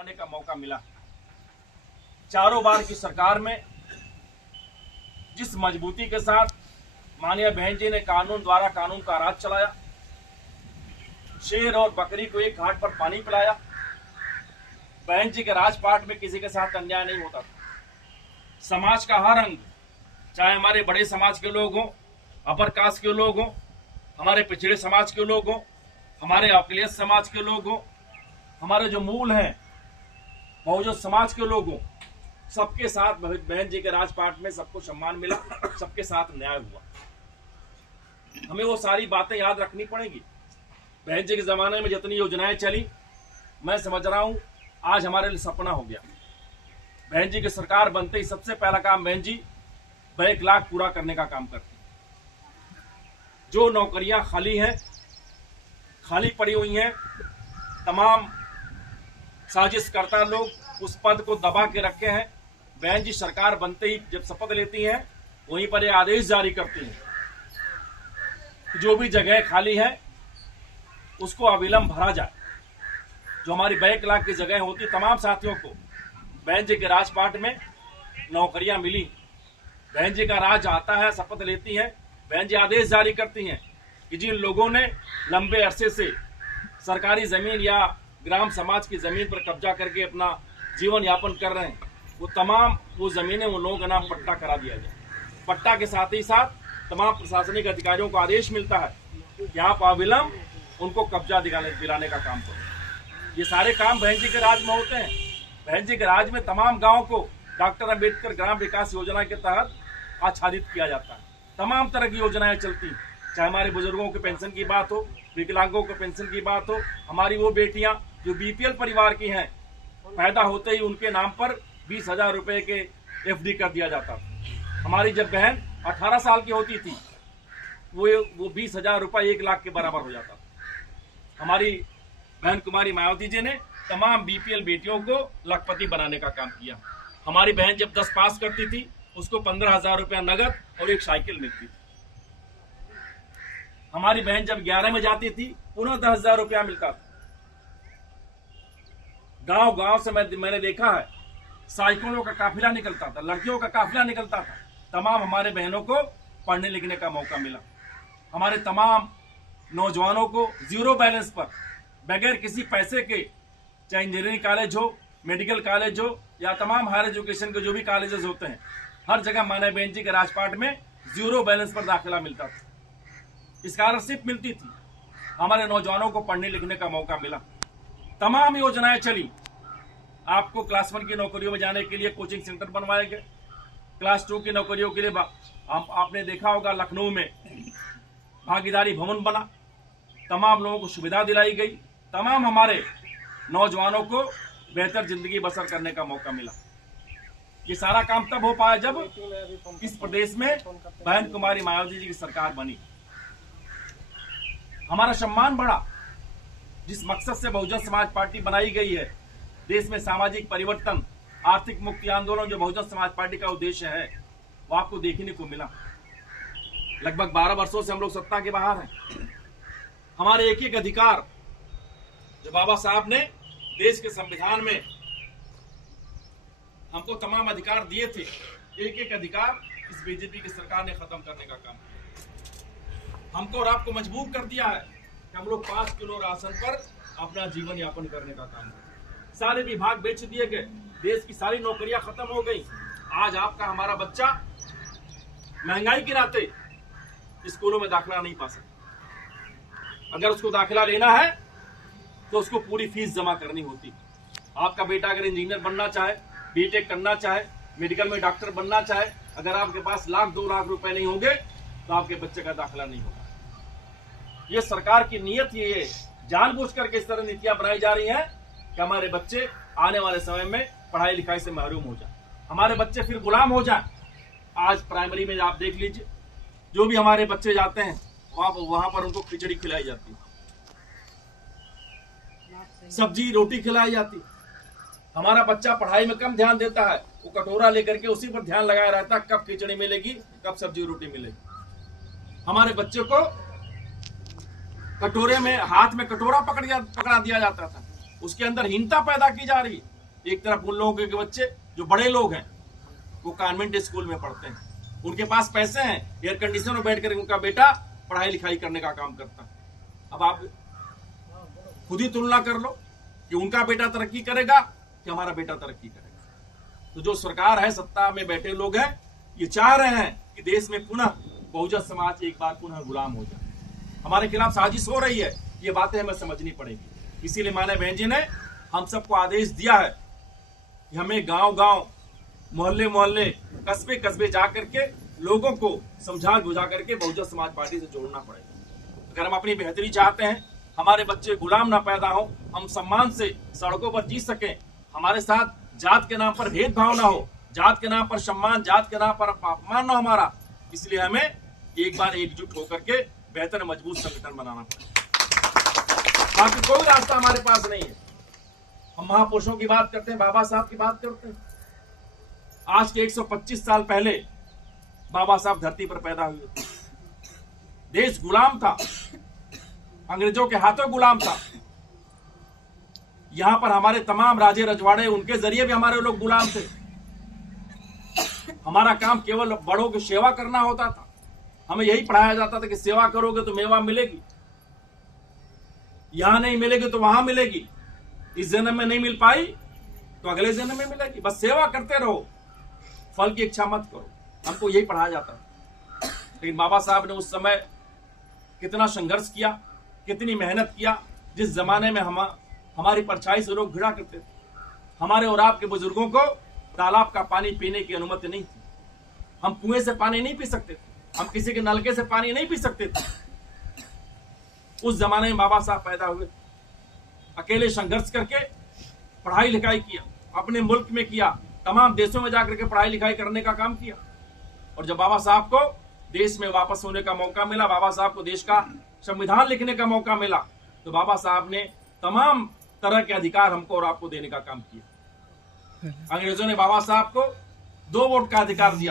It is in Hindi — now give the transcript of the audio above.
बनाने का मौका मिला। चारों बार की सरकार में जिस मजबूती के साथ माननीय बहन जी ने कानून द्वारा कानून का राज चलाया, शेर और बकरी को एक घाट पर पानी पिलाया, बहन जी के राजपाट में किसी के साथ अन्याय नहीं होता था। समाज का हर अंग, चाहे हमारे बड़े समाज के लोग हों, अपर कास्ट के लोग हों, हमारे पिछड़े समाज के लोग हों, हमारे अखिलेश समाज के लोग हों, हमारे जो मूल हैं बहुजन समाज के लोग हों, सबके साथ बहन जी के राजपाट में सबको सम्मान मिला, सबके साथ न्याय हुआ। हमें वो सारी बातें याद रखनी पड़ेगी। बहन जी के जमाने में जितनी योजनाएं चली, मैं समझ रहा हूं आज हमारे लिए सपना हो गया। बहन जी की सरकार बनते ही सबसे पहला काम बहन जी बैकलॉग पूरा करने का काम करती। जो नौकरियां खाली पड़ी हुई हैं, तमाम साजिशकर्ता लोग उस पद को दबा के रखे हैं। बहन जी सरकार बनते ही जब शपथ लेती हैं, वहीं पर ये आदेश जारी करती हैं कि जो भी जगह खाली है उसको अविलंब भरा जाए। जो हमारी बैकलॉग की जगह होती, तमाम साथियों को बहन जी के राजपाट में नौकरियां मिली। बहन जी का राज आता है, शपथ लेती हैं, बहन जी आदेश जारी करती हैं कि जिन लोगों ने लंबे अरसे से सरकारी जमीन या ग्राम समाज की जमीन पर कब्जा करके अपना जीवन यापन कर रहे हैं, वो जमीनें उन लोगों का नाम पट्टा करा दिया जाए। पट्टा के साथ ही साथ तमाम प्रशासनिक अधिकारियों को आदेश मिलता है कि आप अविलंब उनको कब्जा दिलाने का काम करो। ये सारे काम बहन जी के राज में होते हैं। बहन जी के राज में तमाम गाँव को डॉक्टर अंबेडकर ग्राम विकास योजना के तहत आच्छादित किया जाता है। तमाम तरह की योजनाएं चलती, चाहे हमारे बुजुर्गों के पेंशन की बात हो, विकलांगों के पेंशन की बात हो, हमारी वो बेटियां जो बीपीएल परिवार की हैं, पैदा होते ही उनके नाम पर 20,000 रुपए के एफडी कर दिया जाता था। हमारी जब बहन 18 साल की होती थी, वो 20,000 रुपए 1 लाख के बराबर हो जाता था। हमारी बहन कुमारी मायावती जी ने तमाम बीपीएल बेटियों को लखपति बनाने का काम किया। हमारी बहन जब 10 पास करती थी, उसको 15,000 रुपया नगद और एक साइकिल मिलती थी। हमारी बहन जब 11 में जाती थी, पुनः 10,000 रुपया मिलता था। गांव गांव से मैंने देखा है, साइकिलों का काफिला निकलता था, लड़कियों का काफिला निकलता था। तमाम हमारे बहनों को पढ़ने लिखने का मौका मिला। हमारे तमाम नौजवानों को जीरो बैलेंस पर, बगैर किसी पैसे के, चाहे इंजीनियरिंग कॉलेज हो, मेडिकल कॉलेज हो या तमाम हायर एजुकेशन के जो भी कॉलेजेस होते हैं, हर जगह माननीय बहन जी के राजपाट में जीरो बैलेंस पर दाखिला मिलता था, स्कॉलरशिप मिलती थी। हमारे नौजवानों को पढ़ने लिखने का मौका मिला। तमाम योजनाएं चली। आपको क्लास 1 की नौकरियों में जाने के लिए कोचिंग सेंटर बनवाए गए। क्लास 2 की नौकरियों के लिए आपने देखा होगा लखनऊ में भागीदारी भवन बना, तमाम लोगों को सुविधा दिलाई गई। तमाम हमारे नौजवानों को बेहतर जिंदगी बसर करने का मौका मिला। ये सारा काम तब हो पाया जब इस प्रदेश में बहन कुमारी मायावती जी की सरकार बनी। हमारा सम्मान बढ़ा। जिस मकसद से बहुजन समाज पार्टी बनाई गई है, देश में सामाजिक परिवर्तन, आर्थिक मुक्ति आंदोलन, जो बहुजन समाज पार्टी का उद्देश्य है, वो आपको देखने को मिला। लगभग 12 वर्षों से हम लोग सत्ता के बाहर हैं। हमारे एक एक अधिकार जो बाबा साहब ने देश के संविधान में हमको तमाम अधिकार दिए थे, एक एक अधिकार इस बीजेपी की सरकार ने खत्म करने का काम किया। हमको और आपको मजबूर कर दिया है कि हम लोग 5 किलो राशन पर अपना जीवन यापन करने का काम करें। सारे विभाग बेच दिए गए, देश की सारी नौकरियां खत्म हो गई। आज आपका हमारा बच्चा महंगाई के नाते स्कूलों में दाखिला नहीं पा सकता। अगर उसको दाखिला लेना है तो उसको पूरी फीस जमा करनी होती। आपका बेटा अगर इंजीनियर बनना चाहे, बीटेक करना चाहे, मेडिकल में डॉक्टर बनना चाहे, अगर आपके पास 1,00,000 2 लाख रुपए नहीं होंगे तो आपके बच्चे का दाखिला नहीं होगा। ये सरकार की नीयत ये जानबूझ करके इस तरह नीतियां बनाई जा रही हैं कि हमारे बच्चे आने वाले समय में पढ़ाई लिखाई से महरूम हो जाए, हमारे बच्चे फिर गुलाम हो जाए। आज प्राइमरी में आप देख लीजिए, जो भी हमारे बच्चे जाते हैं वहां पर उनको खिचड़ी खिलाई जाती है, सब्जी रोटी खिलाई जाती। हमारा बच्चा पढ़ाई में कम ध्यान देता है, वो कटोरा लेकर के उसी पर ध्यान लगाया रहता है, कब खिचड़ी मिलेगी, कब सब्जी रोटी मिलेगी। हमारे बच्चे को कटोरे में, हाथ में कटोरा पकड़ा दिया जाता था, उसके अंदर हीनता पैदा की जा रही है। एक तरफ उन लोगों के बच्चे जो बड़े लोग हैं, वो कॉन्वेंट स्कूल में पढ़ते हैं, उनके पास पैसे हैं, एयर कंडीशन में बैठ कर उनका बेटा पढ़ाई लिखाई करने का काम करता है। अब आप खुद ही तुलना कर लो कि उनका बेटा तरक्की करेगा कि हमारा बेटा तरक्की करेगा। तो जो सरकार है, सत्ता में बैठे लोग हैं, ये चाह रहे हैं कि देश में पुनः बहुजन समाज एक बार पुनः गुलाम हो जाए। हमारे खिलाफ साजिश हो रही है, ये बातें हमें समझनी पड़ेगी। इसीलिए माननीय बहन जी ने हम सबको आदेश दिया है कि हमें गांव गांव, मोहल्ले मोहल्ले, कस्बे कस्बे जा करके लोगों को समझा बुझा करके बहुजन समाज पार्टी से जोड़ना पड़ेगा। अगर हम अपनी बेहतरी चाहते हैं, हमारे बच्चे गुलाम ना पैदा हो, हम सम्मान से सड़कों पर जी सकें, हमारे साथ जात के नाम पर भेदभाव ना हो, जात के नाम पर सम्मान, जात के नाम पर अपमान ना हमारा, इसलिए हमें एक बार एकजुट होकर के बेहतर मजबूत संगठन बनाना पड़ेगा। बाकी कोई रास्ता हमारे पास नहीं है। हम महापुरुषों की बात करते हैं, बाबा साहब की बात करते हैं। आज के 125 साल पहले बाबा साहब धरती पर पैदा हुए। देश गुलाम था, अंग्रेजों के हाथों गुलाम था। यहां पर हमारे तमाम राजे रजवाड़े, उनके जरिए भी हमारे लोग गुलाम थे। हमारा काम केवल बड़ों की सेवा करना होता था। हमें यही पढ़ाया जाता था कि सेवा करोगे तो मेवा मिलेगी, यहां नहीं मिलेगी तो वहां मिलेगी, इस जन्म में नहीं मिल पाई तो अगले जन्म में मिलेगी। बस सेवा करते रहो, फल की इच्छा मत करो। हमको यही पढ़ाया जाता है। लेकिन बाबा साहब ने उस समय कितना संघर्ष किया, कितनी मेहनत किया। जिस जमाने में हमारी परछाई से लोग भिड़ा करते थे, हमारे और आपके बुजुर्गों को तालाब का पानी पीने की अनुमति नहीं थी। हम कुएं से पानी नहीं पी सकते थे, हम किसी के नलके से पानी नहीं पी सकते थे। उस जमाने में बाबा साहब पैदा हुए, अकेले संघर्ष करके पढ़ाई लिखाई किया, अपने मुल्क में किया, तमाम देशों में जाकर के पढ़ाई लिखाई करने का काम किया। और जब बाबा साहब को देश में वापस होने का मौका मिला, बाबा साहब को देश का संविधान लिखने का मौका मिला, तो बाबा साहब ने तमाम तरह के अधिकार हमको और आपको देने का काम किया। अंग्रेजों ने बाबा साहब को 2 वोट का अधिकार दिया।